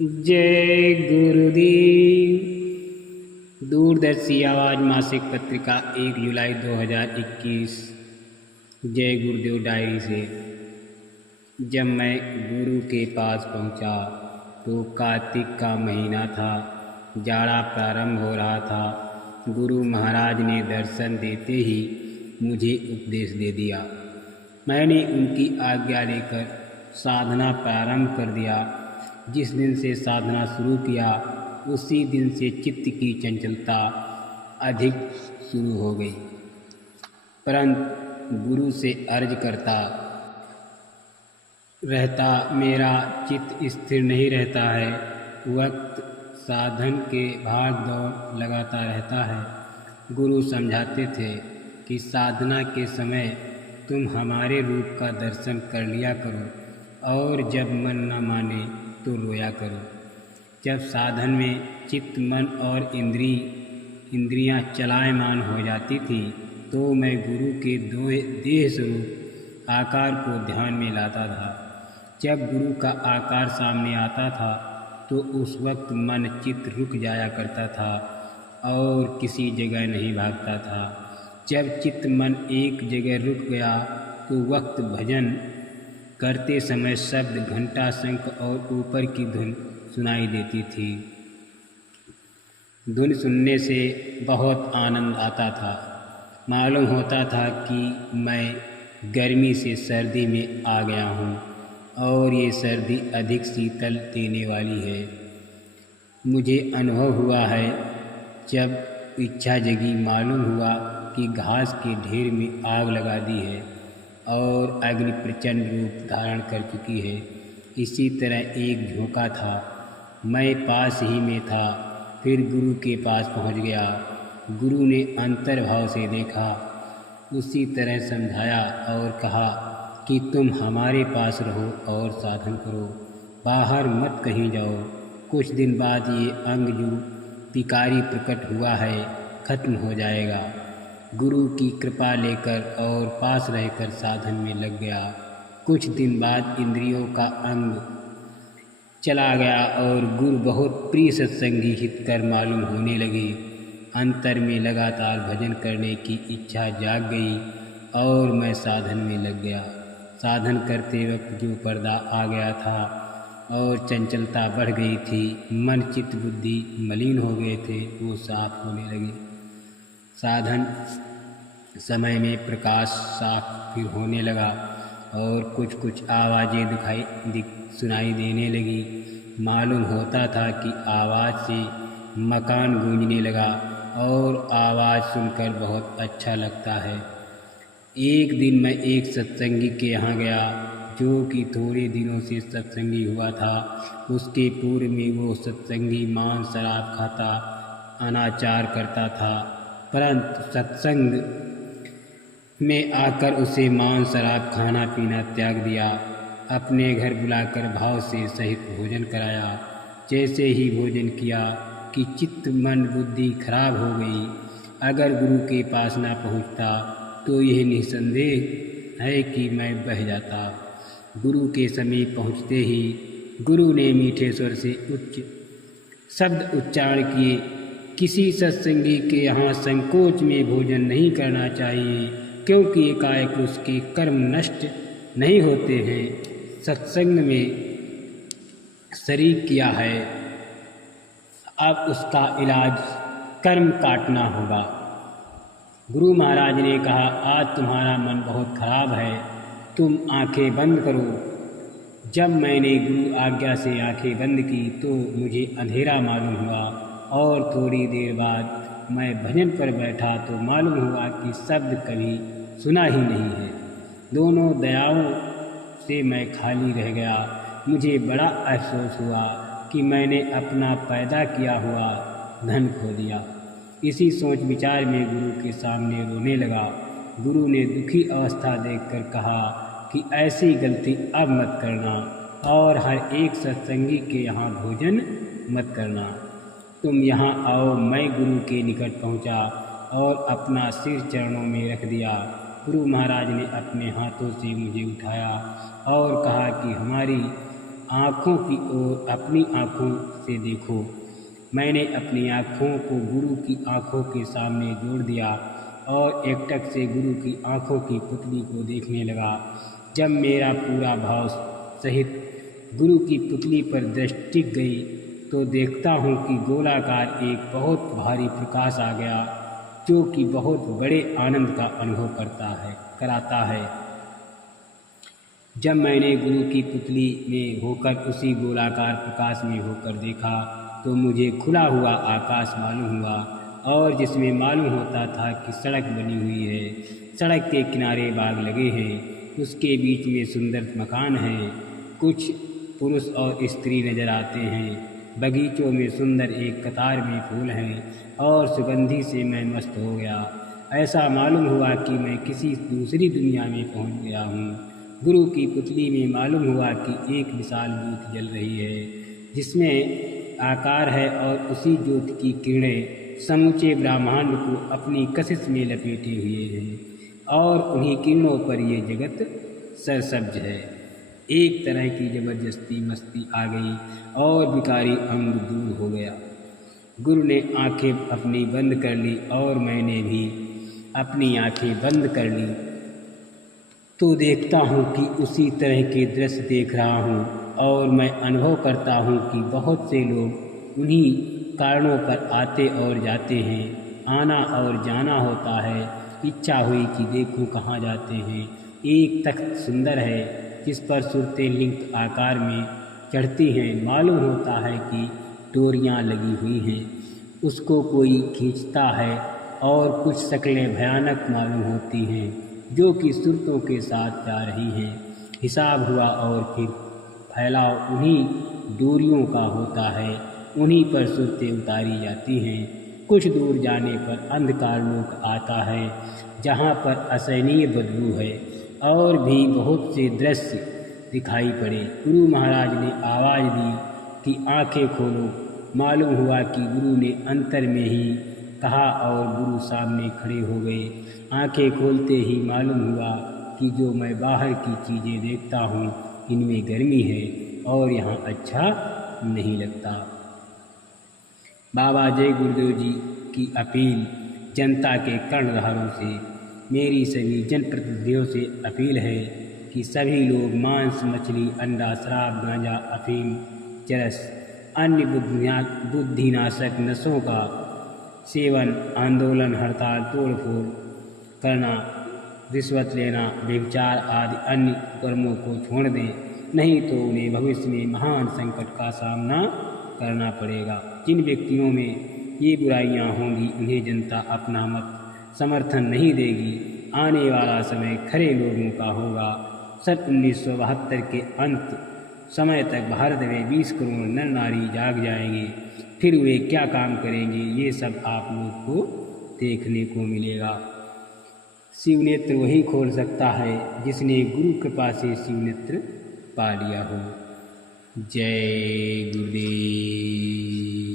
जय गुरुदेव। दूरदर्शी आवाज़ मासिक पत्रिका 1 जुलाई 2021। जय गुरुदेव डायरी से। जब मैं गुरु के पास पहुंचा तो कार्तिक का महीना था। जाड़ा प्रारंभ हो रहा था। गुरु महाराज ने दर्शन देते ही मुझे उपदेश दे दिया। मैंने उनकी आज्ञा लेकर साधना प्रारंभ कर दिया। जिस दिन से साधना शुरू किया उसी दिन से चित्त की चंचलता अधिक शुरू हो गई। परंतु गुरु से अर्ज करता रहता, मेरा चित्त स्थिर नहीं रहता है। वक्त साधन के भाग दौड़ लगाता रहता है। गुरु समझाते थे कि साधना के समय तुम हमारे रूप का दर्शन कर लिया करो और जब मन न माने तो रोया करो। जब साधन में चित्त, मन और इंद्रियां चलायमान हो जाती थी तो मैं गुरु के देह स्वरूप आकार को ध्यान में लाता था। जब गुरु का आकार सामने आता था तो उस वक्त मन चित्त रुक जाया करता था और किसी जगह नहीं भागता था। जब चित्त मन एक जगह रुक गया तो वक्त भजन करते समय शब्द, घंटा, शंख और ऊपर की धुन सुनाई देती थी। धुन सुनने से बहुत आनंद आता था। मालूम होता था कि मैं गर्मी से सर्दी में आ गया हूँ और ये सर्दी अधिक शीतल देने वाली है। मुझे अनुभव हुआ है। जब इच्छा जगी, मालूम हुआ कि घास के ढेर में आग लगा दी है और अग्नि प्रचंड रूप धारण कर चुकी है। इसी तरह एक झोंका था। मैं पास ही में था। फिर गुरु के पास पहुंच गया। गुरु ने अंतर्भाव से देखा, उसी तरह समझाया और कहा कि तुम हमारे पास रहो और साधन करो, बाहर मत कहीं जाओ। कुछ दिन बाद ये अंग जो विकारी प्रकट हुआ है खत्म हो जाएगा। गुरु की कृपा लेकर और पास रहकर साधन में लग गया। कुछ दिन बाद इंद्रियों का अंग चला गया और गुरु बहुत प्रिय सत्संगी हितकर मालूम होने लगे। अंतर में लगातार भजन करने की इच्छा जाग गई और मैं साधन में लग गया। साधन करते वक्त जो पर्दा आ गया था और चंचलता बढ़ गई थी, मन चित्त बुद्धि मलिन हो गए थे, वो साफ होने लगे। साधन समय में प्रकाश साफ फिर होने लगा और कुछ कुछ आवाज़ें सुनाई देने लगी। मालूम होता था कि आवाज़ से मकान गूंजने लगा और आवाज़ सुनकर बहुत अच्छा लगता है। एक दिन मैं एक सत्संगी के यहाँ गया जो कि थोड़े दिनों से सत्संगी हुआ था। उसके पूर्व में वो सत्संगी मांस शराब खाता, अनाचार करता था, परंतु सत्संग में आकर उसे मांस शराब खाना पीना त्याग दिया। अपने घर बुलाकर भाव से सहित भोजन कराया। जैसे ही भोजन किया कि चित्त मन बुद्धि खराब हो गई। अगर गुरु के पास ना पहुँचता तो यह निसंदेह है कि मैं बह जाता। गुरु के समीप पहुँचते ही गुरु ने मीठे स्वर से उच्च शब्द उच्चारण किए। किसी सत्संगी के यहाँ संकोच में भोजन नहीं करना चाहिए, क्योंकि एकाएक उसके कर्म नष्ट नहीं होते हैं। सत्संग में शरीक किया है, अब उसका इलाज कर्म काटना होगा। गुरु महाराज ने कहा, आज तुम्हारा मन बहुत खराब है, तुम आंखें बंद करो। जब मैंने गुरु आज्ञा से आंखें बंद की तो मुझे अंधेरा मालूम हुआ और थोड़ी देर बाद मैं भजन पर बैठा तो मालूम हुआ कि शब्द कभी सुना ही नहीं है। दोनों दयाओं से मैं खाली रह गया। मुझे बड़ा अफसोस हुआ कि मैंने अपना पैदा किया हुआ धन खो दिया। इसी सोच विचार में गुरु के सामने रोने लगा। गुरु ने दुखी अवस्था देखकर कहा कि ऐसी गलती अब मत करना और हर एक सत्संगी के यहाँ भोजन मत करना। तुम यहाँ आओ। मैं गुरु के निकट पहुँचा और अपना सिर चरणों में रख दिया। गुरु महाराज ने अपने हाथों से मुझे उठाया और कहा कि हमारी आँखों की ओर अपनी आँखों से देखो। मैंने अपनी आँखों को गुरु की आँखों के सामने जोड़ दिया और एकटक से गुरु की आँखों की पुतली को देखने लगा। जब मेरा पूरा भाव सहित गुरु की पुतली पर दृष्टि गई तो देखता हूँ कि गोलाकार एक बहुत भारी प्रकाश आ गया, जो कि बहुत बड़े आनंद का अनुभव कराता है। जब मैंने गुरु की पुतली में होकर उसी गोलाकार प्रकाश में होकर देखा तो मुझे खुला हुआ आकाश मालूम हुआ, और जिसमें मालूम होता था कि सड़क बनी हुई है। सड़क के किनारे बाग लगे हैं, उसके बीच में सुंदर मकान हैं, कुछ पुरुष और स्त्री नजर आते हैं। बगीचों में सुंदर एक कतार में फूल हैं और सुगंधी से मैं मस्त हो गया। ऐसा मालूम हुआ कि मैं किसी दूसरी दुनिया में पहुंच गया हूँ। गुरु की पुतली में मालूम हुआ कि एक विशाल ज्योति जल रही है, जिसमें आकार है, और उसी ज्योति की किरणें समूचे ब्रह्मांड को अपनी कशिश में लपेटे हुए हैं, और उन्हीं किरणों पर ये जगत सरसब्ज है। एक तरह की जबरदस्ती मस्ती आ गई और विकारी अंग दूर हो गया। गुरु ने आंखें अपनी बंद कर ली और मैंने भी अपनी आंखें बंद कर ली, तो देखता हूँ कि उसी तरह के दृश्य देख रहा हूँ, और मैं अनुभव करता हूँ कि बहुत से लोग उन्हीं कारणों पर आते और जाते हैं। आना और जाना होता है। इच्छा हुई कि देखूं कहाँ जाते हैं। एक तख्त सुंदर है जिस पर सूरतें लिंग आकार में चढ़ती हैं। मालूम होता है कि डोरियाँ लगी हुई हैं, उसको कोई खींचता है, और कुछ शक्लें भयानक मालूम होती हैं जो कि सूरतों के साथ जा रही हैं। हिसाब हुआ और फिर फैलाव उन्हीं डोरियों का होता है, उन्हीं पर सूरतें उतारी जाती हैं। कुछ दूर जाने पर अंधकार लोक आता है जहाँ पर असहनीय बदबू है, और भी बहुत से दृश्य दिखाई पड़े। गुरु महाराज ने आवाज़ दी कि आंखें खोलो। मालूम हुआ कि गुरु ने अंतर में ही कहा और गुरु सामने खड़े हो गए। आंखें खोलते ही मालूम हुआ कि जो मैं बाहर की चीज़ें देखता हूँ इनमें गर्मी है और यहाँ अच्छा नहीं लगता। बाबा जय गुरुदेव जी की अपील जनता के कर्णधारों से, मेरी सभी जनप्रतिनिधियों से अपील है कि सभी लोग मांस, मछली, अंडा, शराब, गांजा, अफीम, चरस, अन्य बुद्धिनाशक नशों का सेवन, आंदोलन, हड़ताल, तोड़फोड़ करना, रिश्वत लेना, व्यभिचार आदि अन्य कर्मों को छोड़ दें, नहीं तो उन्हें भविष्य में महान संकट का सामना करना पड़ेगा। जिन व्यक्तियों में ये बुराइयां होंगी उन्हें जनता अपना मत समर्थन नहीं देगी। आने वाला समय खरे लोगों का होगा। सन 1972 के अंत समय तक भारत में 20 करोड़ नर नारी जाग जाएंगे। फिर वे क्या काम करेंगे ये सब आप लोग को देखने को मिलेगा। शिवनेत्र वही खोल सकता है जिसने गुरु कृपा से शिवनेत्र पा लिया हो। जय गुरुदेव।